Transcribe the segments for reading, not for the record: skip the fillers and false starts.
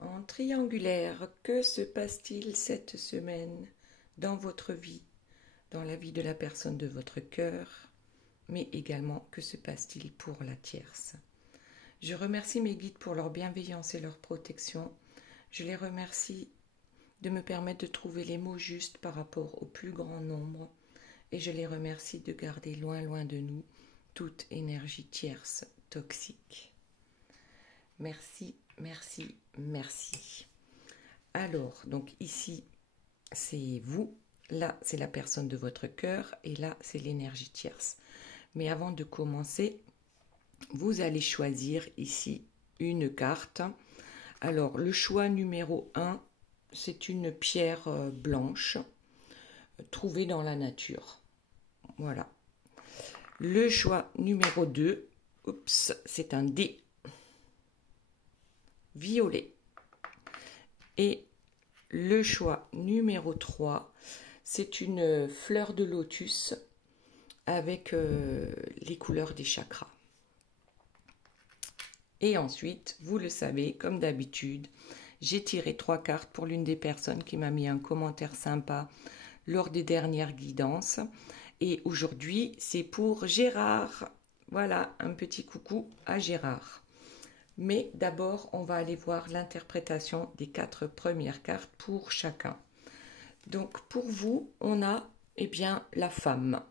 En triangulaire, que se passe-t-il cette semaine dans votre vie, dans la vie de la personne de votre cœur, mais également que se passe-t-il pour la tierce? Je remercie mes guides pour leur bienveillance et leur protection. Je les remercie de me permettre de trouver les mots justes par rapport au plus grand nombre et je les remercie de garder loin de nous toute énergie tierce toxique. Merci, merci, merci. Alors, donc ici, c'est vous, là, c'est la personne de votre cœur, et là, c'est l'énergie tierce. Mais avant de commencer, vous allez choisir ici une carte. Alors, le choix numéro 1, c'est une pierre blanche trouvée dans la nature. Voilà. Le choix numéro 2, c'est un dé violet. Et le choix numéro 3, c'est une fleur de lotus avec les couleurs des chakras. Et ensuite, vous le savez, comme d'habitude, j'ai tiré 3 cartes pour l'une des personnes qui m'a mis un commentaire sympa lors des dernières guidances. Et aujourd'hui, c'est pour Gérard. Voilà, un petit coucou à Gérard. Mais d'abord, on va aller voir l'interprétation des 4 premières cartes pour chacun. Donc, pour vous, on a, la femme.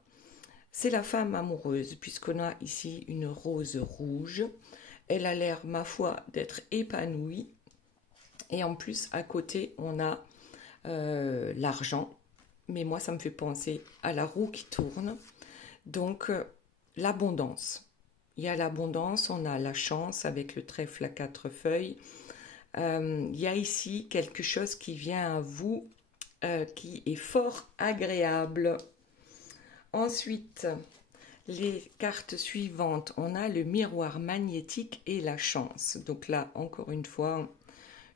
C'est la femme amoureuse, puisqu'on a ici une rose rouge. Elle a l'air, ma foi, d'être épanouie. Et en plus, à côté, on a l'argent. Mais moi, ça me fait penser à la roue qui tourne. Donc, l'abondance. Il y a l'abondance, on a la chance avec le trèfle à 4 feuilles. Il y a ici quelque chose qui vient à vous, qui est fort agréable. Ensuite, les cartes suivantes, on a le miroir magnétique et la chance. Donc là, encore une fois,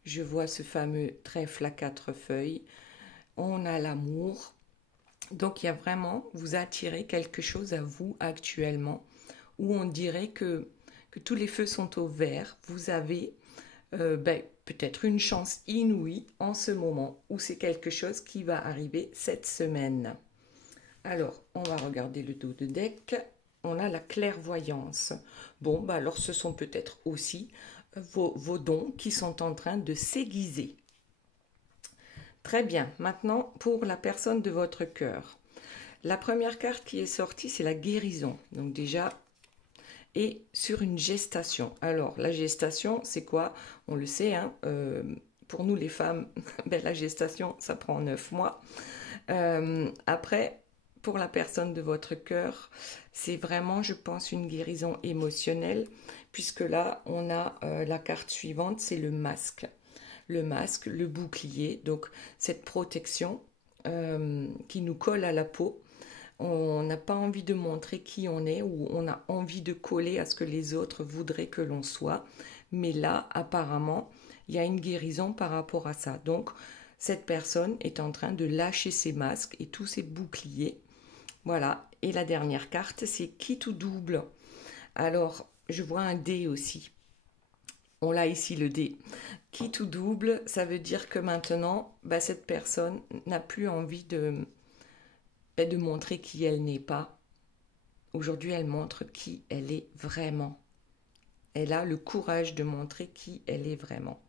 je vois ce fameux trèfle à 4 feuilles. On a l'amour. Donc il y a vraiment, vous attirez quelque chose à vous actuellement, où on dirait que tous les feux sont au vert. Vous avez peut-être une chance inouïe en ce moment, où c'est quelque chose qui va arriver cette semaine. Alors, on va regarder le dos de deck. On a la clairvoyance. Bon, alors ce sont peut-être aussi vos dons qui sont en train de s'aiguiser. Très bien. Maintenant, pour la personne de votre cœur. La première carte qui est sortie, c'est la guérison. Donc déjà, et sur une gestation. Alors, la gestation, c'est quoi? On le sait, hein, pour nous les femmes, la gestation, ça prend 9 mois. Après, pour la personne de votre cœur, c'est vraiment, je pense, une guérison émotionnelle, puisque là, on a la carte suivante, c'est le masque. Le masque, le bouclier, donc cette protection qui nous colle à la peau. On n'a pas envie de montrer qui on est ou on a envie de coller à ce que les autres voudraient que l'on soit. Mais là, apparemment, il y a une guérison par rapport à ça. Donc, cette personne est en train de lâcher ses masques et tous ses boucliers. Voilà. Et la dernière carte, c'est quitte ou double. Alors, je vois un dé aussi. On l'a ici, le dé. Quitte ou double, ça veut dire que maintenant, cette personne n'a plus envie de montrer qui elle n'est pas. Aujourd'hui, elle montre qui elle est vraiment. Elle a le courage de montrer qui elle est vraiment.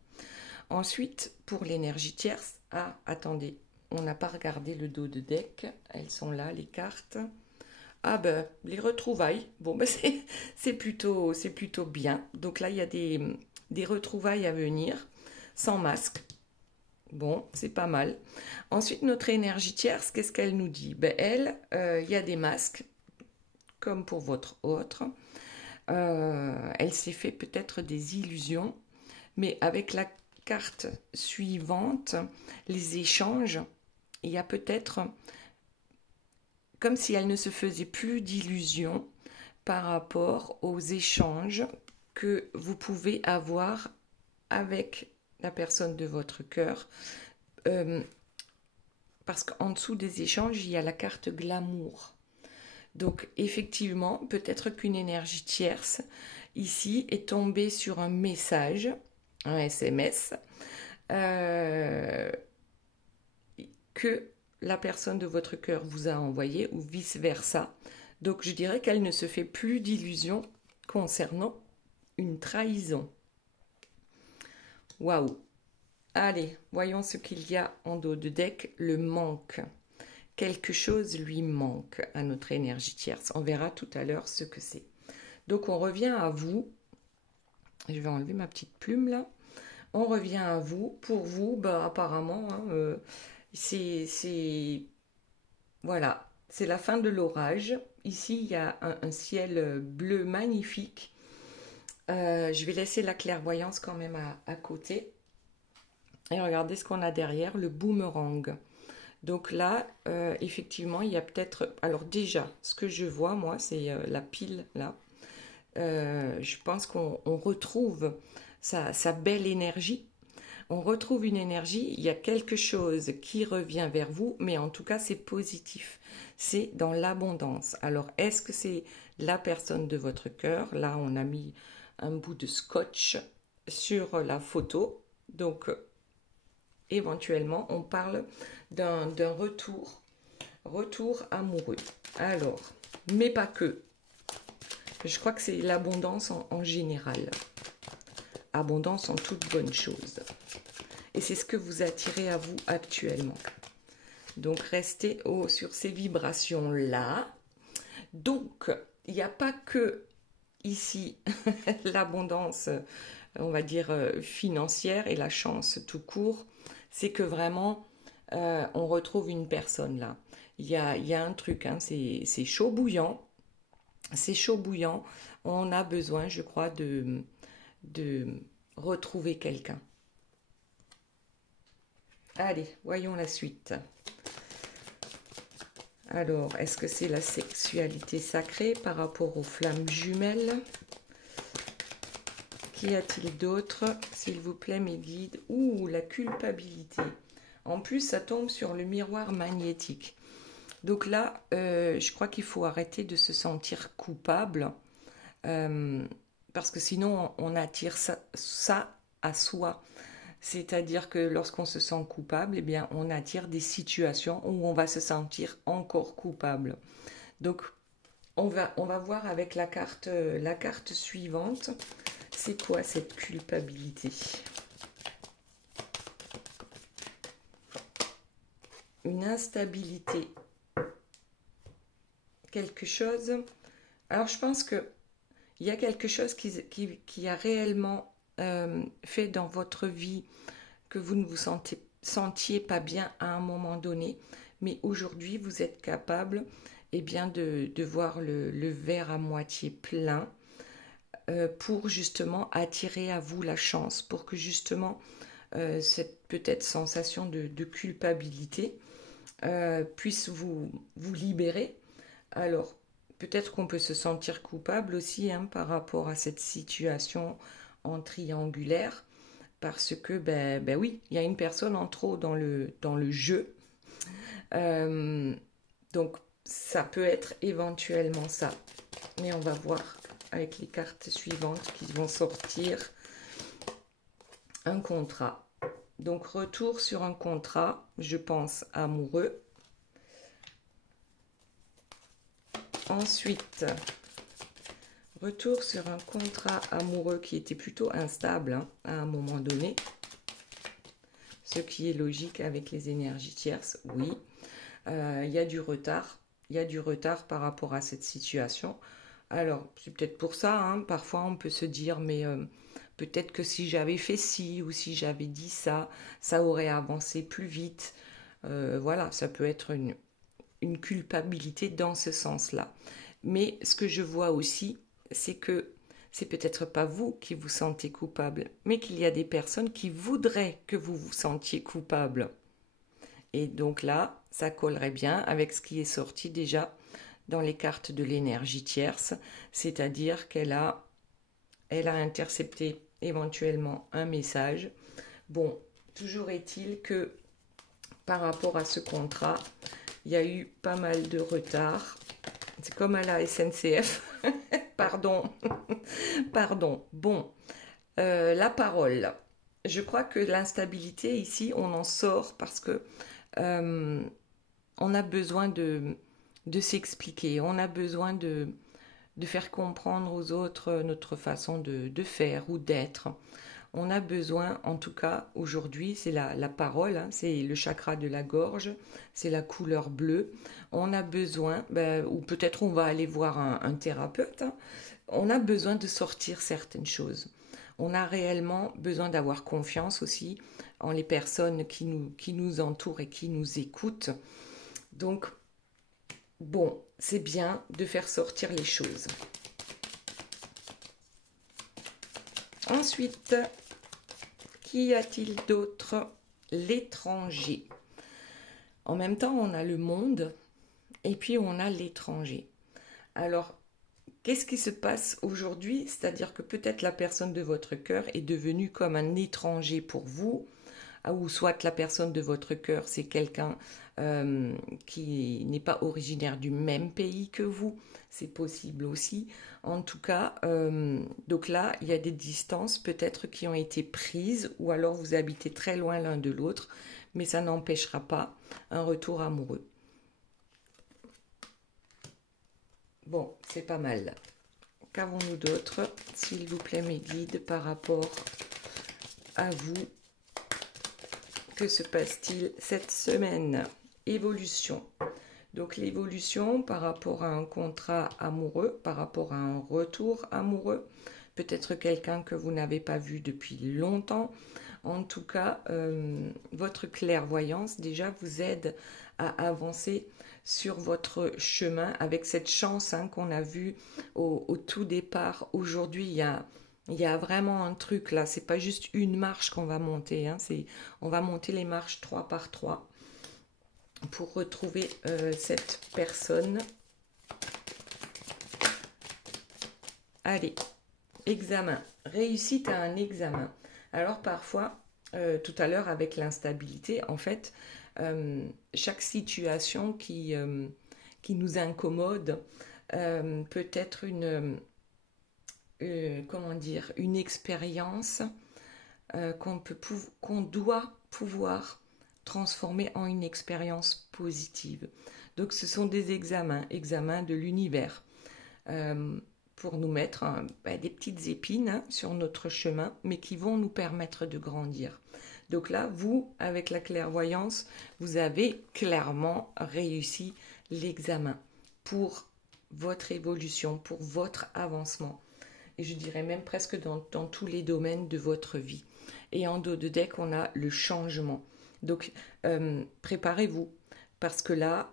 Ensuite, pour l'énergie tierce, attendez, on n'a pas regardé le dos de deck. Elles sont là, les cartes. Les retrouvailles. Bon, c'est plutôt bien. Donc là, il y a des retrouvailles à venir, sans masque. Bon, c'est pas mal. Ensuite, notre énergie tierce, qu'est-ce qu'elle nous dit? Elle, il y a des masques, comme pour votre autre. Elle s'est fait peut-être des illusions, mais avec la carte suivante, les échanges, il y a peut-être comme si elle ne se faisait plus d'illusions par rapport aux échanges que vous pouvez avoir avec la personne de votre cœur, parce qu'en dessous des échanges, il y a la carte glamour. Donc effectivement, peut-être qu'une énergie tierce ici est tombée sur un message un SMS, que la personne de votre cœur vous a envoyé ou vice-versa. Donc je dirais qu'elle ne se fait plus d'illusions concernant une trahison. Waouh! Allez, voyons ce qu'il y a en dos de deck, le manque. Quelque chose lui manque à notre énergie tierce. On verra tout à l'heure ce que c'est. Donc on revient à vous. Je vais enlever ma petite plume là. On revient à vous. Pour vous, bah, apparemment, hein, voilà, c'est la fin de l'orage. Ici, il y a un ciel bleu magnifique. Je vais laisser la clairvoyance quand même à côté. Et regardez ce qu'on a derrière, le boomerang. Donc là, effectivement, il y a peut-être... Alors déjà, ce que je vois, moi, c'est la pile, là. Je pense qu'on retrouve sa belle énergie. On retrouve une énergie, il y a quelque chose qui revient vers vous, mais en tout cas, c'est positif. C'est dans l'abondance. Alors, est-ce que c'est la personne de votre cœur? Là, on a mis un bout de scotch sur la photo. Donc, éventuellement, on parle d'un retour amoureux. Alors, mais pas que. Je crois que c'est l'abondance en général. Abondance en toute bonne chose. Et c'est ce que vous attirez à vous actuellement. Donc, restez sur ces vibrations-là. Donc, il n'y a pas que ici l'abondance, on va dire, financière et la chance tout court. C'est que vraiment, on retrouve une personne là. Il y a un truc, hein, c'est chaud bouillant. C'est chaud bouillant. On a besoin, je crois, de retrouver quelqu'un. Allez, voyons la suite. Alors, est-ce que c'est la sexualité sacrée par rapport aux flammes jumelles? Qu'y a-t-il d'autre? S'il vous plaît, mes guides. Ouh, la culpabilité. En plus, ça tombe sur le miroir magnétique. Donc là, je crois qu'il faut arrêter de se sentir coupable. Parce que sinon, on attire ça à soi. C'est-à-dire que lorsqu'on se sent coupable, eh bien, on attire des situations où on va se sentir encore coupable. Donc, on va voir avec la carte suivante, c'est quoi cette culpabilité? Une instabilité. Quelque chose... Alors, je pense que il y a quelque chose qui a réellement fait dans votre vie que vous ne vous sentiez pas bien à un moment donné, mais aujourd'hui vous êtes capable bien, de voir le verre à moitié plein pour justement attirer à vous la chance, pour que justement cette peut-être sensation de culpabilité puisse vous libérer. Alors, peut-être qu'on peut se sentir coupable aussi hein, par rapport à cette situation en triangulaire, parce que, ben oui, il y a une personne en trop dans le jeu. Donc, ça peut être éventuellement ça. Mais on va voir avec les cartes suivantes qui vont sortir un contrat. Donc, retour sur un contrat, je pense, amoureux. Ensuite, retour sur un contrat amoureux qui était plutôt instable hein, à un moment donné. Ce qui est logique avec les énergies tierces, oui. Il y a du retard. Il y a du retard par rapport à cette situation. Alors, c'est peut-être pour ça, hein, parfois on peut se dire, mais peut-être que si j'avais fait ci ou si j'avais dit ça, ça aurait avancé plus vite. Voilà, ça peut être une culpabilité dans ce sens-là. Mais ce que je vois aussi, c'est que c'est peut-être pas vous qui vous sentez coupable, mais qu'il y a des personnes qui voudraient que vous vous sentiez coupable. Et donc là, ça collerait bien avec ce qui est sorti déjà dans les cartes de l'énergie tierce, c'est-à-dire qu'elle a intercepté éventuellement un message. Bon, toujours est-il que par rapport à ce contrat, il y a eu pas mal de retard. C'est comme à la SNCF. Pardon. Pardon. Bon, la parole. je crois que l'instabilité ici, on en sort parce que euh, on a besoin de s'expliquer, on a besoin de faire comprendre aux autres notre façon de faire ou d'être. On a besoin, en tout cas aujourd'hui, c'est la parole, hein, c'est le chakra de la gorge, c'est la couleur bleue. On a besoin, ben, ou peut-être on va aller voir un thérapeute, hein, on a besoin de sortir certaines choses. On a réellement besoin d'avoir confiance aussi en les personnes qui nous entourent et qui nous écoutent. Donc, bon, c'est bien de faire sortir les choses. Ensuite, qu'y a-t-il d'autre? L'étranger. En même temps, on a le monde et puis on a l'étranger. Alors, qu'est-ce qui se passe aujourd'hui? C'est-à-dire que peut-être la personne de votre cœur est devenue comme un étranger pour vous, ou soit la personne de votre cœur, c'est quelqu'un qui n'est pas originaire du même pays que vous. C'est possible aussi. En tout cas, donc là, il y a des distances peut-être qui ont été prises, ou alors vous habitez très loin l'un de l'autre, mais ça n'empêchera pas un retour amoureux. Bon, c'est pas mal. Qu'avons-nous d'autre, s'il vous plaît, mes guides, par rapport à vous? Que se passe-t-il cette semaine? Évolution. Donc l'évolution par rapport à un contrat amoureux, par rapport à un retour amoureux, peut-être quelqu'un que vous n'avez pas vu depuis longtemps. En tout cas, votre clairvoyance déjà vous aide à avancer sur votre chemin avec cette chance hein, qu'on a vue au tout départ. Aujourd'hui, il y a vraiment un truc là, c'est pas juste une marche qu'on va monter, hein, on va monter les marches 3 par 3 pour retrouver cette personne. Allez, examen, réussite à un examen. Alors parfois, tout à l'heure avec l'instabilité, en fait, chaque situation qui nous incommode peut être comment dire, une expérience qu'on doit pouvoir transformer en une expérience positive. Donc ce sont des examens de l'univers pour nous mettre des petites épines hein, sur notre chemin, mais qui vont nous permettre de grandir. Donc là, vous, avec la clairvoyance, vous avez clairement réussi l'examen pour votre évolution, pour votre avancement. Et je dirais même presque dans tous les domaines de votre vie. Et en dos de deck, on a le changement. Donc, préparez-vous, parce que là,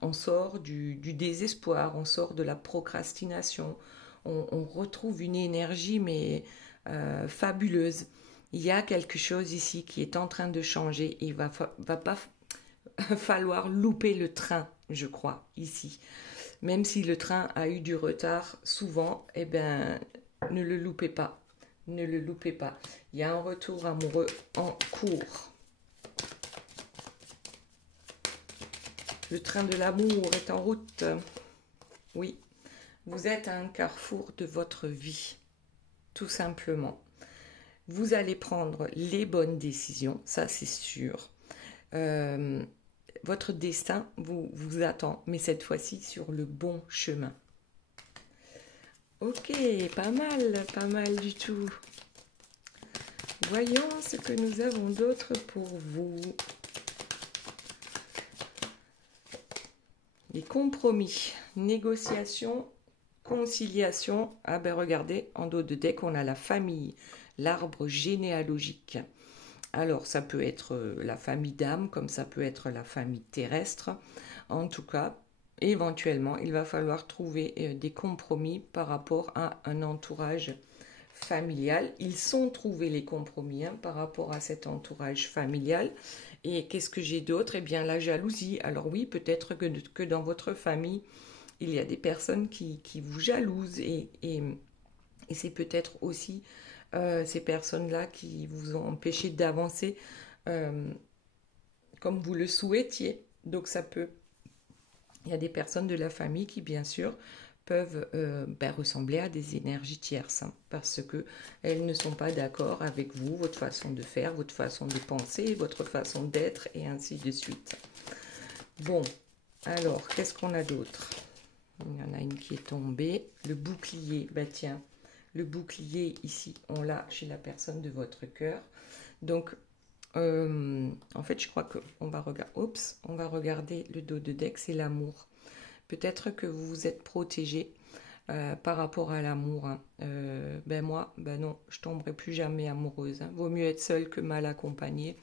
on sort du désespoir, on sort de la procrastination, on retrouve une énergie, mais fabuleuse. Il y a quelque chose ici qui est en train de changer et il va pas falloir louper le train, je crois, ici. Même si le train a eu du retard, souvent, eh ben, ne le loupez pas. Ne le loupez pas. Il y a un retour amoureux en cours. Le train de l'amour est en route. Oui, vous êtes à un carrefour de votre vie, tout simplement. Vous allez prendre les bonnes décisions, ça c'est sûr. Votre destin vous attend, mais cette fois-ci sur le bon chemin. Ok, pas mal du tout. Voyons ce que nous avons d'autre pour vous. Les compromis, négociations, conciliation. Ah ben regardez, en dos de deck, on a la famille, l'arbre généalogique. Alors, ça peut être la famille d'âme, comme ça peut être la famille terrestre. En tout cas, éventuellement, il va falloir trouver des compromis par rapport à un entourage familial. Ils sont trouvés les compromis hein, par rapport à cet entourage familial. Et qu'est-ce que j'ai d'autre? Eh bien, la jalousie. Alors oui, peut-être que dans votre famille, il y a des personnes qui vous jalousent et c'est peut-être aussi ces personnes-là qui vous ont empêché d'avancer comme vous le souhaitiez. Donc ça peut. Il y a des personnes de la famille qui, bien sûr, peuvent ressembler à des énergies tierces, hein, parce que elles ne sont pas d'accord avec vous, votre façon de faire, votre façon de penser, votre façon d'être, et ainsi de suite. Bon, alors, qu'est-ce qu'on a d'autre? Il y en a une qui est tombée. Le bouclier, bah tiens, le bouclier ici, on l'a chez la personne de votre cœur. Donc, en fait, je crois qu'on va regarder, on va regarder le dos de deck, c'est l'amour. Peut-être que vous vous êtes protégé par rapport à l'amour. Hein. Moi, non, je tomberai plus jamais amoureuse. Hein. Vaut mieux être seule que mal accompagnée.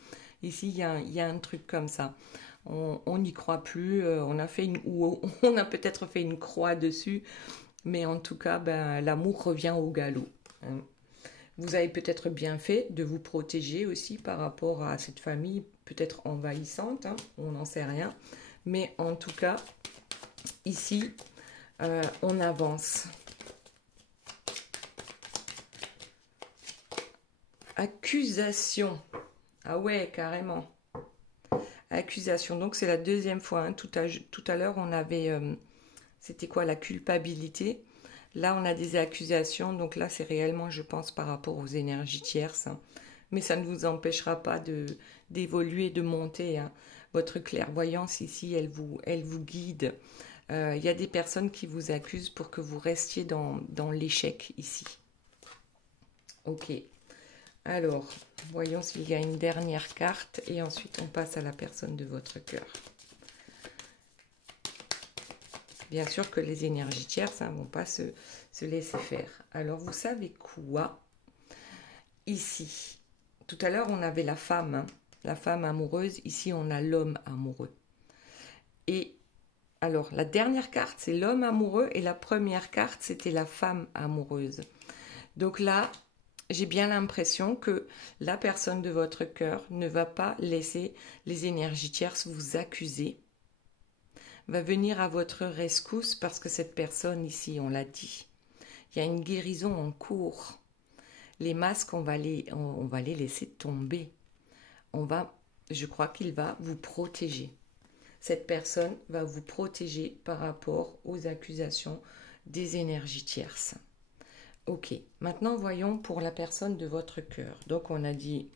Ici, il y a un truc comme ça. On n'y croit plus. On a fait on a peut-être fait une croix dessus, mais en tout cas, l'amour revient au galop. Hein. Vous avez peut-être bien fait de vous protéger aussi par rapport à cette famille, peut-être envahissante. Hein, on n'en sait rien. Mais en tout cas, ici, on avance. Accusation. Ah ouais, carrément. Accusation. Donc, c'est la deuxième fois. Hein. Tout à l'heure, on avait... c'était quoi, la culpabilité? Là, on a des accusations. Donc là, c'est réellement, je pense, par rapport aux énergies tierces. Hein. Mais ça ne vous empêchera pas d'évoluer, de monter. Hein. Votre clairvoyance ici, elle vous guide. Il y a des personnes qui vous accusent pour que vous restiez dans l'échec ici. Ok. Alors, voyons s'il y a une dernière carte et ensuite on passe à la personne de votre cœur. Bien sûr que les énergies tierces ne vont pas se laisser faire. Alors, vous savez quoi? Ici, tout à l'heure, on avait la femme, hein, la femme amoureuse. Ici, on a l'homme amoureux. Et alors, la dernière carte, c'est l'homme amoureux et la première carte, c'était la femme amoureuse. Donc là, j'ai bien l'impression que la personne de votre cœur ne va pas laisser les énergies tierces vous accuser, va venir à votre rescousse parce que cette personne ici, on l'a dit, il y a une guérison en cours. Les masques, on va les laisser tomber. Je crois qu'il va vous protéger. Cette personne va vous protéger par rapport aux accusations des énergies tierces. Ok, maintenant voyons pour la personne de votre cœur. Donc on a dit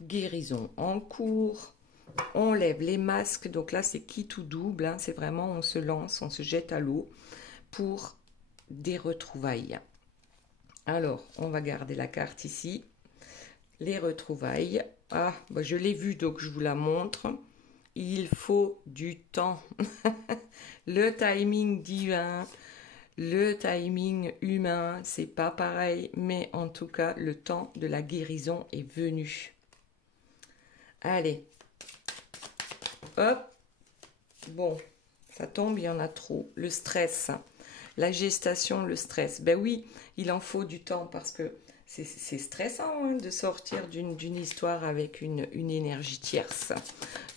guérison en cours, on lève les masques. Donc là c'est quitte ou double, hein, c'est vraiment on se lance, on se jette à l'eau pour des retrouvailles. Alors on va garder la carte ici, les retrouvailles. Ah, je l'ai vue donc je vous la montre. Il faut du temps. Le timing divin, le timing humain, c'est pas pareil, mais en tout cas, le temps de la guérison est venu. Allez. Hop. Bon, ça tombe, il y en a trop. Le stress, la gestation, le stress. Ben oui, il en faut du temps parce que c'est stressant hein, de sortir d'une histoire avec une énergie tierce.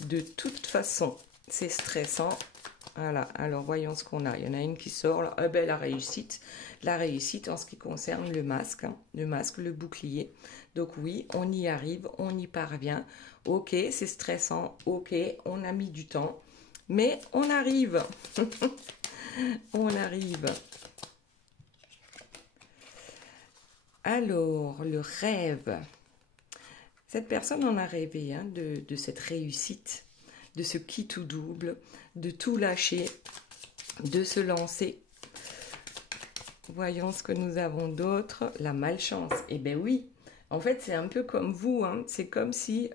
De toute façon, c'est stressant. Voilà, alors voyons ce qu'on a. Il y en a une qui sort là. La réussite. La réussite en ce qui concerne le masque. Hein. Le masque, le bouclier. Donc oui, on y arrive, on y parvient. Ok, c'est stressant. Ok, on a mis du temps. Mais on arrive. On arrive. Alors, le rêve. Cette personne en a rêvé hein, de cette réussite, de ce qui tout double, de tout lâcher, de se lancer. Voyons ce que nous avons d'autre. La malchance. Eh bien oui, en fait c'est un peu comme vous. Hein. C'est comme si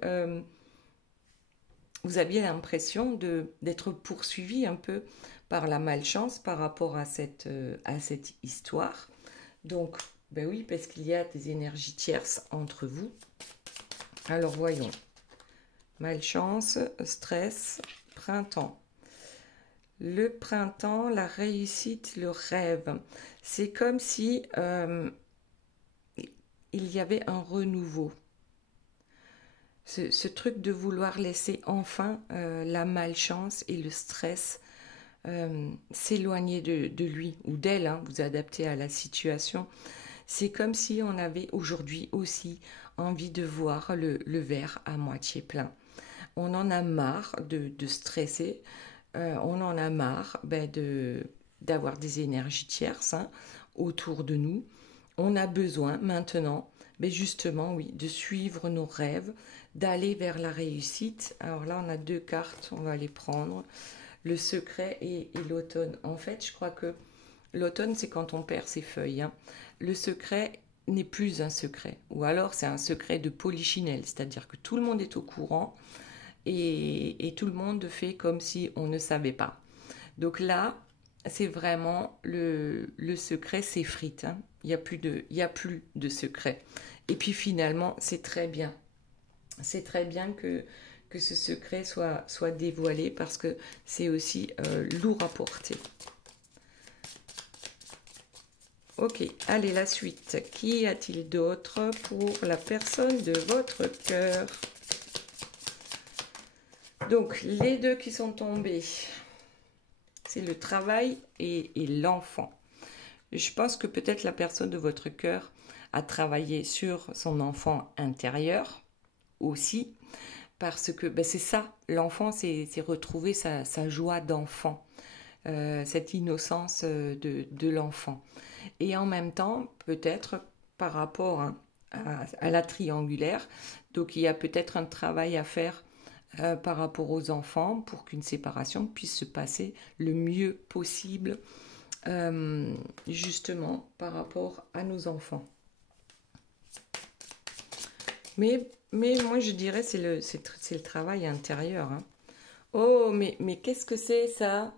vous aviez l'impression d'être poursuivi un peu par la malchance par rapport à cette histoire. Donc, ben oui, parce qu'il y a des énergies tierces entre vous. Alors, voyons. Malchance, stress, printemps. Le printemps, la réussite, le rêve. C'est comme si il y avait un renouveau. Ce truc de vouloir laisser enfin la malchance et le stress s'éloigner de lui ou d'elle, hein, vous adapter à la situation. C'est comme si on avait aujourd'hui aussi envie de voir le verre à moitié plein. On en a marre de stresser, on en a marre d'avoir des énergies tierces hein, autour de nous. On a besoin maintenant, mais justement, oui, de suivre nos rêves, d'aller vers la réussite. Alors là, on a 2 cartes, on va les prendre. Le secret et l'automne. En fait, je crois que l'automne, c'est quand on perd ses feuilles. Hein. Le secret n'est plus un secret. Ou alors, c'est un secret de polichinelle, c'est-à-dire que tout le monde est au courant et tout le monde fait comme si on ne savait pas. Donc là, c'est vraiment le secret s'effrite. Hein. Il n'y a plus de secret. Et puis finalement, c'est très bien. C'est très bien que ce secret soit dévoilé parce que c'est aussi lourd à porter. Ok, allez, la suite. Qui a-t-il d'autre pour la personne de votre cœur? Donc, les 2 qui sont tombés, c'est le travail et l'enfant. Je pense que peut-être la personne de votre cœur a travaillé sur son enfant intérieur aussi, parce que ben, c'est ça, l'enfant, c'est retrouver sa joie d'enfant, cette innocence de l'enfant. Et en même temps, peut-être par rapport hein, à la triangulaire, donc il y a peut-être un travail à faire par rapport aux enfants pour qu'une séparation puisse se passer le mieux possible, justement par rapport à nos enfants. Mais moi, je dirais c'est le travail intérieur. Hein. Oh, mais qu'est-ce que c'est ça?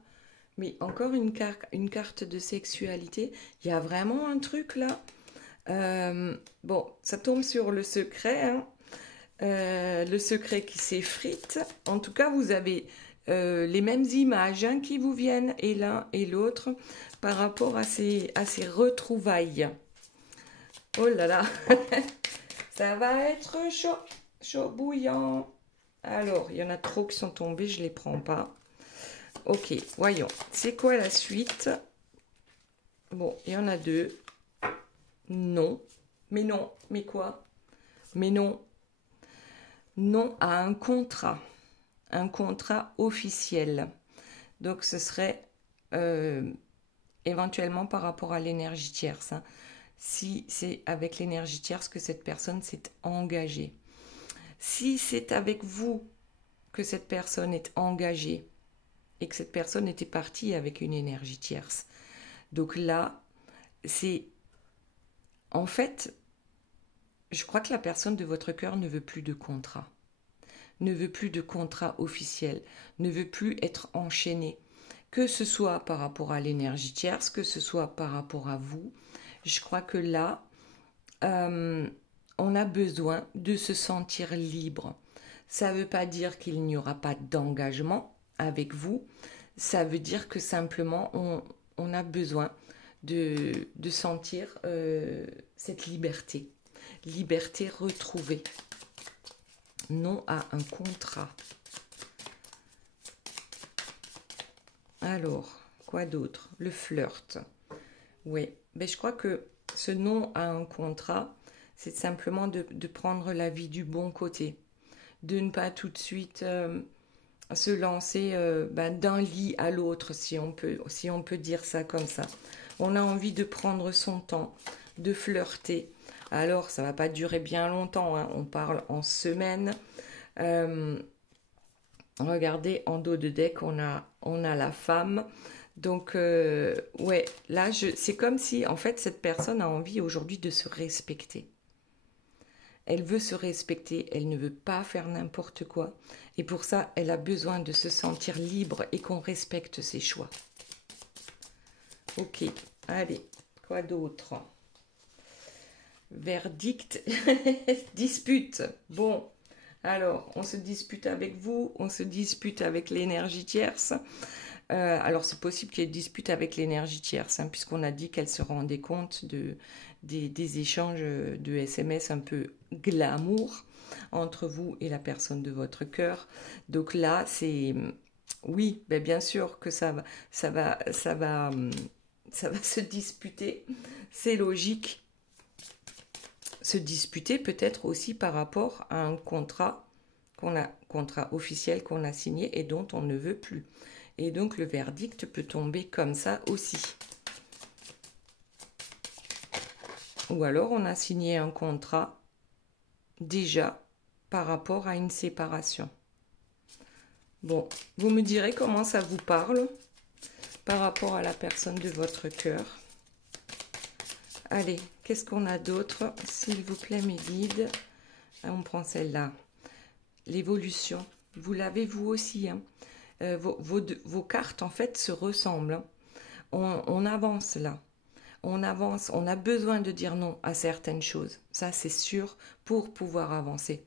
Mais encore une carte de sexualité. Il y a vraiment un truc là. Bon, ça tombe sur le secret. Hein. Le secret qui s'effrite. En tout cas, vous avez les mêmes images hein, qui vous viennent, et l'un et l'autre, par rapport à ces retrouvailles. Oh là là ça va être chaud, chaud bouillant. Alors, il y en a trop qui sont tombés, je ne les prends pas. Ok, voyons. C'est quoi la suite? Bon, il y en a 2. Non. Mais non. Mais quoi? Mais non. Non à un contrat. Un contrat officiel. Donc, ce serait éventuellement par rapport à l'énergie tierce. Hein. Si c'est avec l'énergie tierce que cette personne s'est engagée. Si c'est avec vous que cette personne est engagée et que cette personne était partie avec une énergie tierce. Donc là, c'est... En fait, je crois que la personne de votre cœur ne veut plus de contrat. Ne veut plus de contrat officiel. Ne veut plus être enchaînée. Que ce soit par rapport à l'énergie tierce, que ce soit par rapport à vous. Je crois que là, on a besoin de se sentir libre. Ça ne veut pas dire qu'il n'y aura pas d'engagement avec vous. Ça veut dire que simplement, on a besoin de sentir cette liberté. Liberté retrouvée. Non à un contrat. Alors, quoi d'autre? Le flirt. Oui, mais je crois que ce non à un contrat, c'est simplement de prendre la vie du bon côté. De ne pas tout de suite se lancer d'un lit à l'autre, si on peut dire ça comme ça. On a envie de prendre son temps, de flirter. Alors, ça ne va pas durer bien longtemps, hein. On parle en semaines. Regardez, en dos de deck, on a la femme. Donc, ouais, là, c'est comme si, en fait, cette personne a envie aujourd'hui de se respecter. Elle veut se respecter, elle ne veut pas faire n'importe quoi. Et pour ça, elle a besoin de se sentir libre et qu'on respecte ses choix. Ok, allez, quoi d'autre? Verdict, dispute. Bon, alors, on se dispute avec vous, on se dispute avec l'énergie tierce. Alors, c'est possible qu'il y ait dispute avec l'énergie tierce, hein, puisqu'on a dit qu'elle se rendait compte des échanges de SMS un peu glamour entre vous et la personne de votre cœur. Donc là, c'est... Oui, ben bien sûr que ça va se disputer. C'est logique. Se disputer peut-être aussi par rapport à un contrat officiel qu'on a signé et dont on ne veut plus. Et donc le verdict peut tomber comme ça aussi. Ou alors on a signé un contrat déjà par rapport à une séparation. Bon, vous me direz comment ça vous parle par rapport à la personne de votre cœur. Allez, qu'est-ce qu'on a d'autre? S'il vous plaît, mes guides. On prend celle-là. L'évolution. Vous l'avez vous aussi. Hein. Vos cartes, en fait, se ressemblent. Hein. On avance là. On avance. On a besoin de dire non à certaines choses. Ça, c'est sûr, pour pouvoir avancer.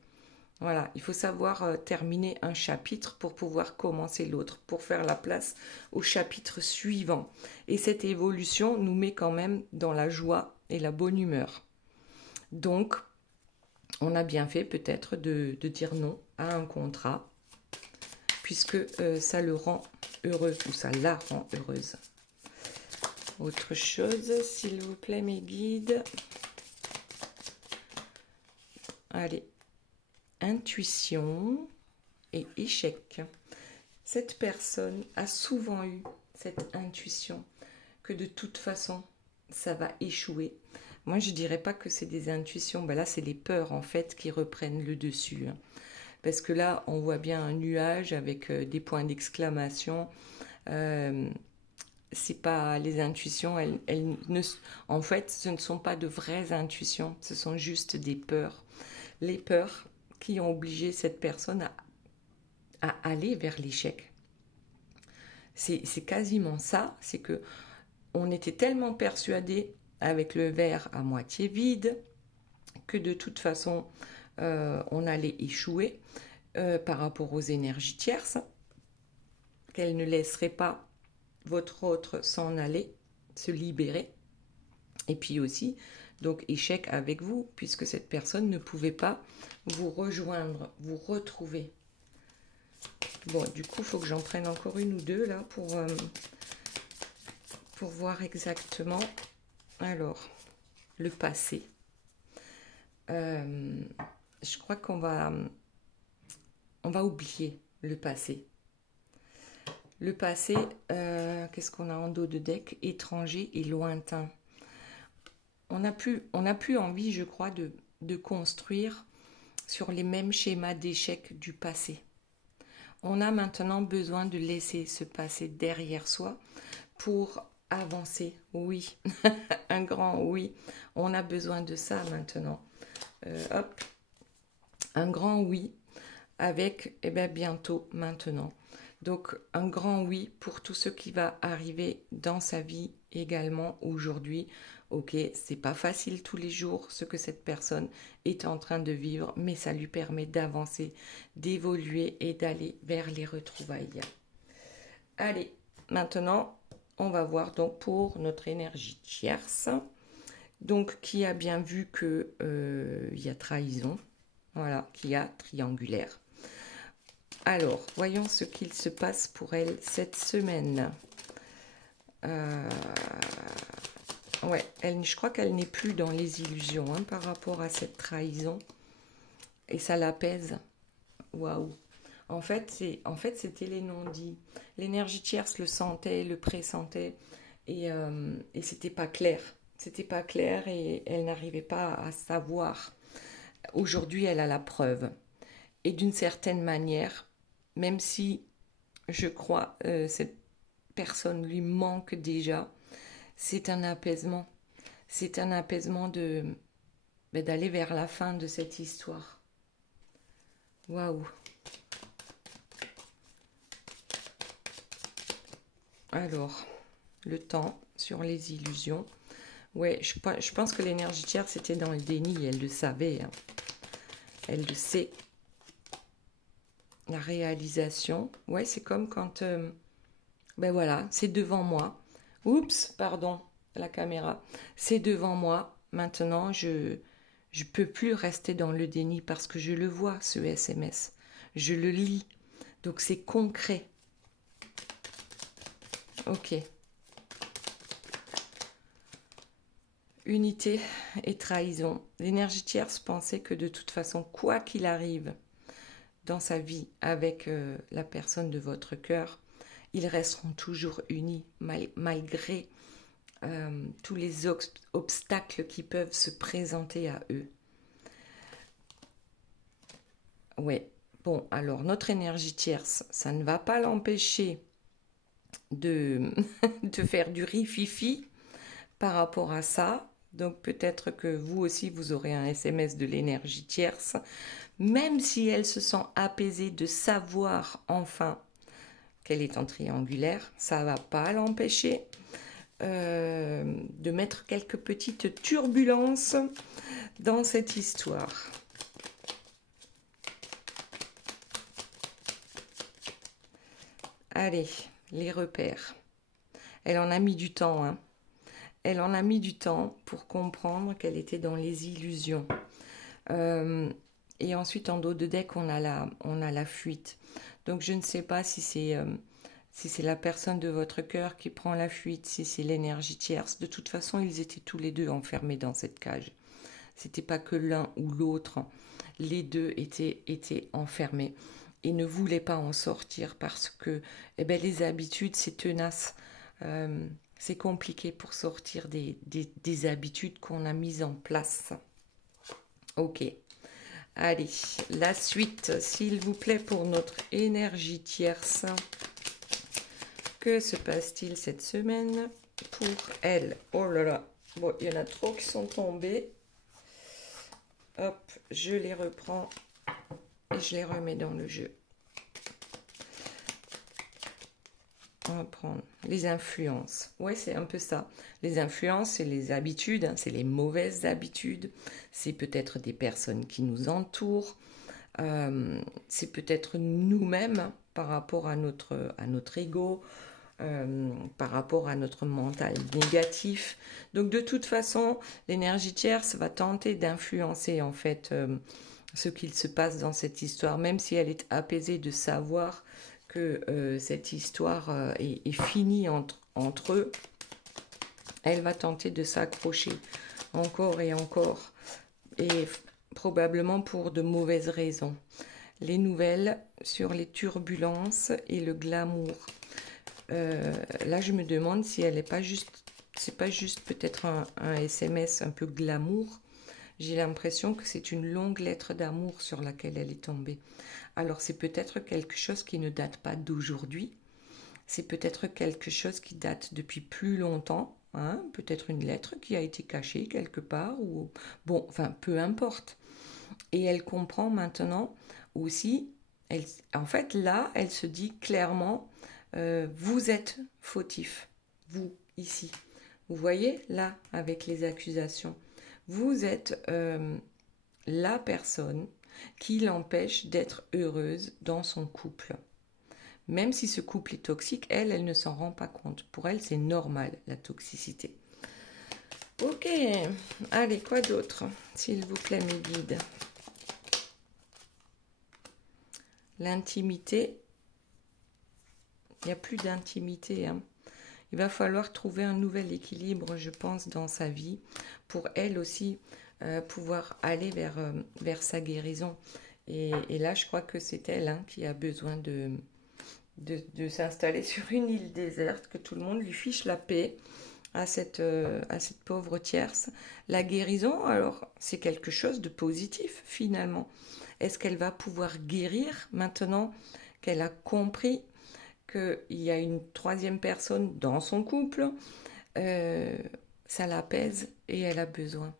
Voilà, il faut savoir terminer un chapitre pour pouvoir commencer l'autre, pour faire la place au chapitre suivant. Et cette évolution nous met quand même dans la joie et la bonne humeur. Donc, on a bien fait peut-être de dire non à un contrat, puisque ça le rend heureux, ou ça la rend heureuse. Autre chose, s'il vous plaît, mes guides. Allez. Intuition et échec. Cette personne a souvent eu cette intuition que de toute façon, ça va échouer. Moi, je ne dirais pas que c'est des intuitions. Ben là, c'est les peurs, en fait, qui reprennent le dessus. Hein. Parce que là, on voit bien un nuage avec des points d'exclamation. C'est pas les intuitions. En fait, ce ne sont pas de vraies intuitions. Ce sont juste des peurs. Les peurs qui ont obligé cette personne à aller vers l'échec. C'est quasiment ça, c'est que on était tellement persuadé avec le verre à moitié vide que de toute façon on allait échouer par rapport aux énergies tierces, qu'elle ne laisserait pas votre autre s'en aller, se libérer, et puis aussi donc échec avec vous, puisque cette personne ne pouvait pas vous rejoindre, vous retrouver. Bon, du coup, il faut que j'en prenne encore une ou deux là pour voir exactement. Alors, le passé. Je crois qu'on va oublier le passé. Le passé, qu'est-ce qu'on a en dos de deck? Étranger et lointain. On n'a plus envie, je crois, de construire sur les mêmes schémas d'échecs du passé. On a maintenant besoin de laisser ce passé derrière soi pour avancer. Oui, un grand oui. On a besoin de ça maintenant. Hop, un grand oui avec bientôt, maintenant. Donc un grand oui pour tout ce qui va arriver dans sa vie également aujourd'hui. Ok, c'est pas facile tous les jours ce que cette personne est en train de vivre, mais ça lui permet d'avancer, d'évoluer et d'aller vers les retrouvailles. Allez, maintenant, on va voir donc pour notre énergie tierce. Donc, qui a bien vu que y a trahison, voilà, qui a triangulaire. Alors, voyons ce qu'il se passe pour elle cette semaine. Ouais, je crois qu'elle n'est plus dans les illusions par rapport à cette trahison. Et ça l'apaise. Waouh. En fait, c'était les non-dits. L'énergie tierce le sentait, le pressentait. Et c'était pas clair. C'était pas clair et elle n'arrivait pas à savoir. Aujourd'hui, elle a la preuve. Et d'une certaine manière, même si je crois cette personne lui manque déjà, c'est un apaisement. C'est un apaisement d'aller vers la fin de cette histoire. Waouh. Alors, le temps sur les illusions. Ouais, je pense que l'énergie tierce était dans le déni, elle le savait. Hein. Elle le sait. La réalisation, ouais, c'est comme quand, voilà, c'est devant moi. Oups, pardon, la caméra. C'est devant moi. Maintenant, je peux plus rester dans le déni parce que je le vois, ce SMS. Je le lis. Donc, c'est concret. Ok. Unité et trahison. L'énergie tierce pensait que de toute façon, quoi qu'il arrive dans sa vie avec la personne de votre cœur, ils resteront toujours unis malgré tous les obstacles qui peuvent se présenter à eux. Ouais, bon, alors notre énergie tierce, ça ne va pas l'empêcher de, de faire du rififi par rapport à ça. Donc peut-être que vous aussi, vous aurez un SMS de l'énergie tierce, même si elle se sent apaisée de savoir enfin qu'elle est en triangulaire, ça ne va pas l'empêcher de mettre quelques petites turbulences dans cette histoire. Allez, les repères. Elle en a mis du temps, hein. Elle en a mis du temps pour comprendre qu'elle était dans les illusions. Et ensuite, en dos de deck, on a la fuite. Donc, je ne sais pas si c'est la personne de votre cœur qui prend la fuite, si c'est l'énergie tierce. De toute façon, ils étaient tous les deux enfermés dans cette cage. C'était pas que l'un ou l'autre. Les deux étaient enfermés et ne voulaient pas en sortir parce que les habitudes, c'est tenace. C'est compliqué pour sortir des habitudes qu'on a mises en place. Ok. Allez, la suite, s'il vous plaît, pour notre énergie tierce. Que se passe-t-il cette semaine pour elle? Oh là là. Bon, il y en a trop qui sont tombés. Hop, je les reprends et je les remets dans le jeu. On va prendre les influences. Ouais, c'est un peu ça. Les influences, c'est les habitudes, hein, c'est les mauvaises habitudes. C'est peut-être des personnes qui nous entourent. C'est peut-être nous-mêmes par rapport à notre ego, par rapport à notre mental négatif. Donc, de toute façon, l'énergie tierce va tenter d'influencer en fait ce qu'il se passe dans cette histoire, même si elle est apaisée de savoir que cette histoire est finie entre eux, elle va tenter de s'accrocher encore et encore, et probablement pour de mauvaises raisons. Les nouvelles sur les turbulences et le glamour. Là, je me demande si elle n'est pas juste, c'est pas juste peut-être un SMS un peu glamour. J'ai l'impression que c'est une longue lettre d'amour sur laquelle elle est tombée. Alors c'est peut-être quelque chose qui ne date pas d'aujourd'hui, c'est peut-être quelque chose qui date depuis plus longtemps, hein, peut-être une lettre qui a été cachée quelque part, ou bon, enfin peu importe. Et elle comprend maintenant aussi, en fait là, elle se dit clairement, vous êtes fautif, vous ici. Vous voyez là avec les accusations, vous êtes la personne qui l'empêche d'être heureuse dans son couple. Même si ce couple est toxique, elle ne s'en rend pas compte. Pour elle, c'est normal, la toxicité. Ok, allez, quoi d'autre, s'il vous plaît, mes guides? L'intimité. Il n'y a plus d'intimité, hein. Il va falloir trouver un nouvel équilibre, je pense, dans sa vie, pour elle aussi pouvoir aller vers sa guérison. Et là, je crois que c'est elle, hein, qui a besoin de s'installer sur une île déserte, que tout le monde lui fiche la paix à cette pauvre tierce. La guérison, alors, c'est quelque chose de positif, finalement. Est-ce qu'elle va pouvoir guérir maintenant qu'elle a compris qu'il y a une troisième personne dans son couple? Ça l'apaise et elle a besoin.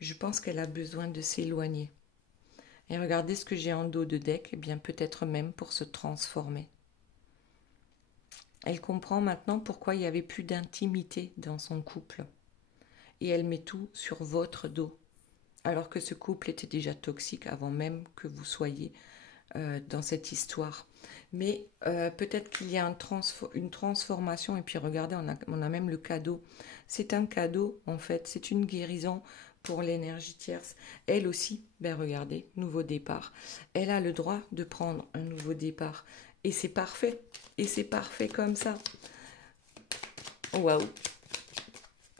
Je pense qu'elle a besoin de s'éloigner. Et regardez ce que j'ai en dos de deck, et bien peut-être même pour se transformer. Elle comprend maintenant pourquoi il n'y avait plus d'intimité dans son couple. Et elle met tout sur votre dos. Alors que ce couple était déjà toxique avant même que vous soyez dans cette histoire. Mais peut-être qu'il y a une transformation. Et puis regardez, on a même le cadeau. C'est un cadeau en fait, c'est une guérison pour l'énergie tierce. Elle aussi, ben regardez, nouveau départ. Elle a le droit de prendre un nouveau départ. Et c'est parfait. Et c'est parfait comme ça. Waouh.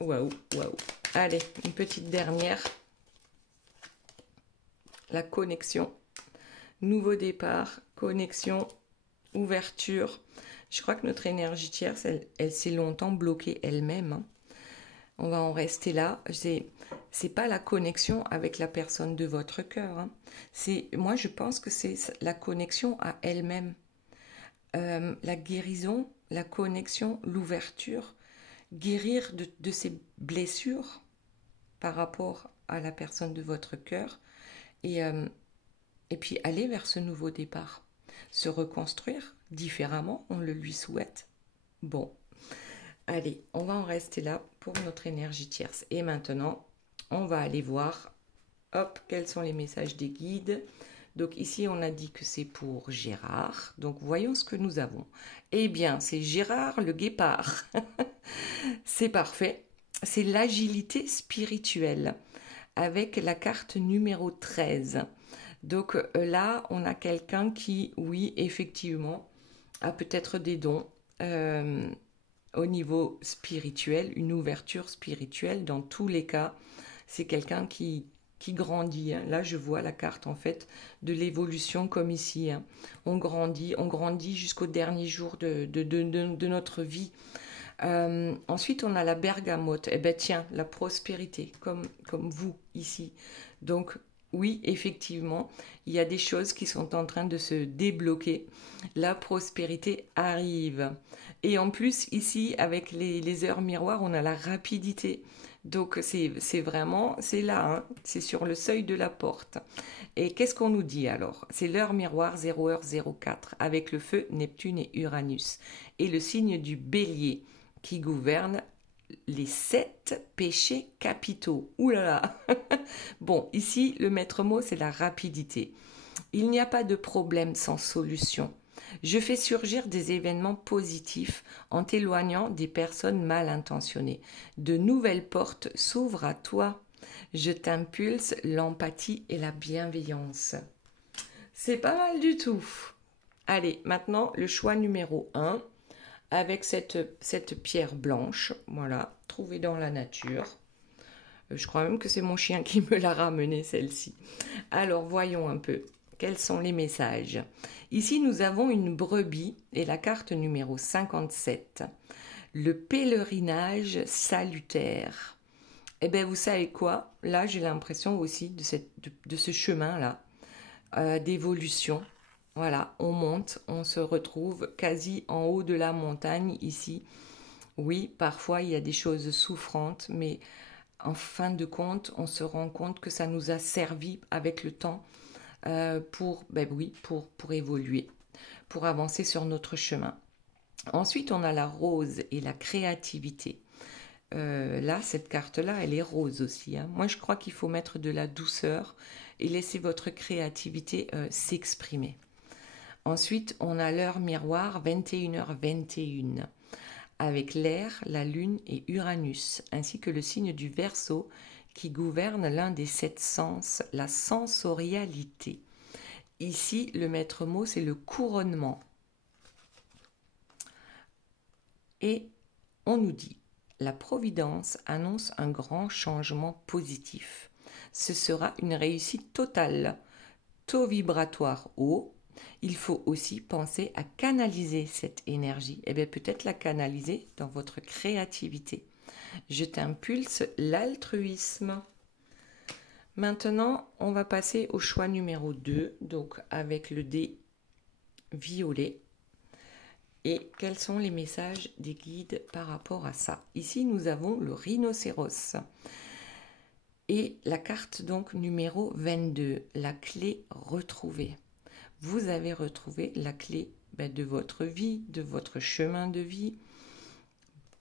Waouh, waouh. Allez, une petite dernière. La connexion. Nouveau départ, connexion, ouverture. Je crois que notre énergie tierce, elle s'est longtemps bloquée elle-même, hein. On va en rester là. C'est pas la connexion avec la personne de votre cœur, hein. Moi, je pense que c'est la connexion à elle-même. La guérison, la connexion, l'ouverture, guérir de ces blessures par rapport à la personne de votre cœur et, euh, et puis aller vers ce nouveau départ. Se reconstruire différemment, on le lui souhaite. Bon, allez, on va en rester là pour notre énergie tierce. Et maintenant, on va aller voir, hop, quels sont les messages des guides. Donc ici, on a dit que c'est pour Gérard. Donc voyons ce que nous avons. Eh bien, c'est Gérard le guépard. C'est parfait. C'est l'agilité spirituelle avec la carte numéro 13. Donc là, on a quelqu'un qui, oui, effectivement, a peut-être des dons au niveau spirituel, une ouverture spirituelle. Dans tous les cas, c'est quelqu'un qui grandit, hein. Là, je vois la carte, en fait, de l'évolution comme ici, hein. On grandit jusqu'au dernier jour de notre vie. Ensuite, on a la bergamote. Eh bien, tiens, la prospérité, comme vous, ici. Donc, oui, effectivement, il y a des choses qui sont en train de se débloquer. La prospérité arrive. Et en plus, ici, avec les heures miroirs, on a la rapidité. Donc, c'est vraiment, c'est là, hein, c'est sur le seuil de la porte. Et qu'est-ce qu'on nous dit alors? C'est l'heure miroir 0h04, avec le feu Neptune et Uranus. Et le signe du bélier, qui gouverne les 7 péchés capitaux. Ouh là là. Bon, ici, le maître mot, c'est la rapidité. Il n'y a pas de problème sans solution. Je fais surgir des événements positifs en t'éloignant des personnes mal intentionnées. De nouvelles portes s'ouvrent à toi. Je t'impulse l'empathie et la bienveillance. C'est pas mal du tout. Allez, maintenant, le choix numéro 1 avec cette pierre blanche, voilà, trouvée dans la nature. Je crois même que c'est mon chien qui me l'a ramenée, celle-ci. Alors, voyons un peu. Quels sont les messages? Ici, nous avons une brebis et la carte numéro 57. Le pèlerinage salutaire. Eh bien, vous savez quoi? Là, j'ai l'impression aussi de ce chemin-là, d'évolution. Voilà, on monte, on se retrouve quasi en haut de la montagne ici. Oui, parfois il y a des choses souffrantes, mais en fin de compte, on se rend compte que ça nous a servi avec le temps pour évoluer, pour avancer sur notre chemin. Ensuite, on a la rose et la créativité. Là, cette carte-là, elle est rose aussi, hein. Moi, je crois qu'il faut mettre de la douceur et laisser votre créativité s'exprimer. Ensuite, on a l'heure miroir 21h21 avec l'air, la lune et Uranus, ainsi que le signe du Verseau qui gouverne l'un des 7 sens, la sensorialité. Ici, le maître mot, c'est le couronnement. Et on nous dit, la Providence annonce un grand changement positif. Ce sera une réussite totale. Taux vibratoire haut. Il faut aussi penser à canaliser cette énergie. Et bien peut-être la canaliser dans votre créativité. Je t'impulse l'altruisme. Maintenant, on va passer au choix numéro 2, donc avec le dé violet. Et quels sont les messages des guides par rapport à ça? Ici, nous avons le rhinocéros. Et la carte donc numéro 22, la clé retrouvée. Vous avez retrouvé la clé de votre vie, de votre chemin de vie.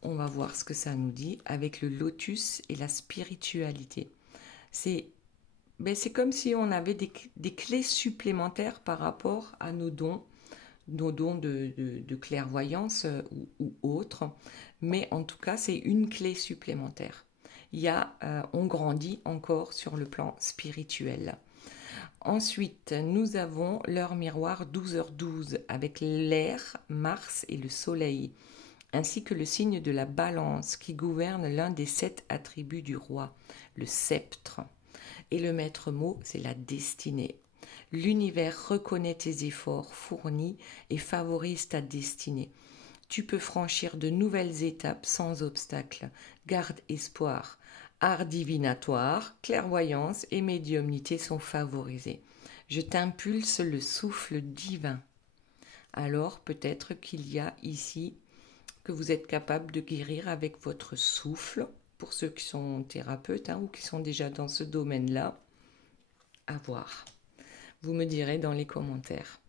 On va voir ce que ça nous dit avec le lotus et la spiritualité. C'est comme si on avait des clés supplémentaires par rapport à nos dons de clairvoyance ou autres. Mais en tout cas, c'est une clé supplémentaire. On grandit encore sur le plan spirituel. Ensuite, nous avons l'heure miroir 12h12 avec l'air, Mars et le Soleil, ainsi que le signe de la balance qui gouverne l'un des 7 attributs du roi, le sceptre. Et le maître mot, c'est la destinée. L'univers reconnaît tes efforts fournis et favorise ta destinée. Tu peux franchir de nouvelles étapes sans obstacle. Garde espoir. Art divinatoire, clairvoyance et médiumnité sont favorisés. Je t'impulse le souffle divin. Alors peut-être qu'il y a ici que vous êtes capable de guérir avec votre souffle, pour ceux qui sont thérapeutes ou qui sont déjà dans ce domaine-là. À voir. Vous me direz dans les commentaires.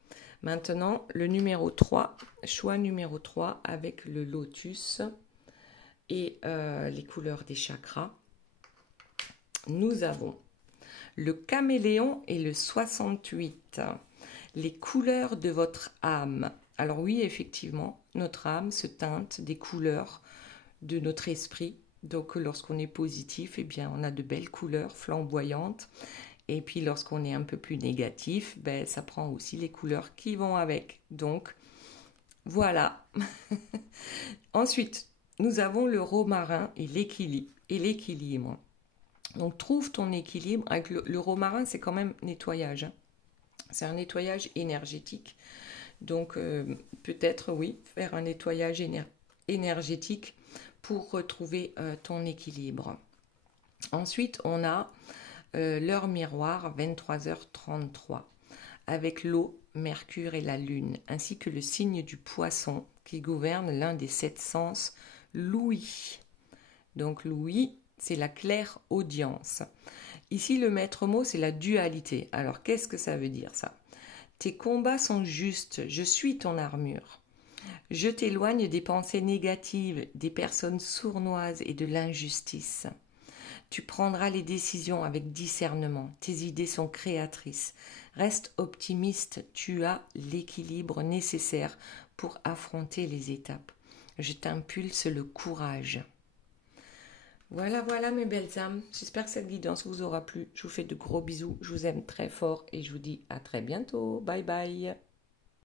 Maintenant, le numéro 3, choix numéro 3 avec le lotus et les couleurs des chakras. Nous avons le caméléon et le 68. Les couleurs de votre âme. Alors oui, effectivement, notre âme se teinte des couleurs de notre esprit. Donc lorsqu'on est positif, eh bien, on a de belles couleurs flamboyantes. Et puis lorsqu'on est un peu plus négatif, ben, ça prend aussi les couleurs qui vont avec. Donc voilà. Ensuite, nous avons le romarin et l'équilibre. Donc trouve ton équilibre. Avec le romarin, c'est quand même nettoyage. C'est un nettoyage énergétique. Donc peut-être, oui, faire un nettoyage énergétique pour retrouver ton équilibre. Ensuite, on a l'heure miroir, 23h33, avec l'eau, Mercure et la Lune, ainsi que le signe du poisson qui gouverne l'un des 7 sens, l'ouïe. Donc l'ouïe, c'est la claire audience. Ici, le maître mot, c'est la dualité. Alors, qu'est-ce que ça veut dire ça? Tes combats sont justes, je suis ton armure. Je t'éloigne des pensées négatives, des personnes sournoises et de l'injustice. Tu prendras les décisions avec discernement. Tes idées sont créatrices. Reste optimiste, tu as l'équilibre nécessaire pour affronter les étapes. Je t'impulse le courage. Voilà, voilà mes belles âmes. J'espère que cette guidance vous aura plu. Je vous fais de gros bisous. Je vous aime très fort et je vous dis à très bientôt. Bye bye.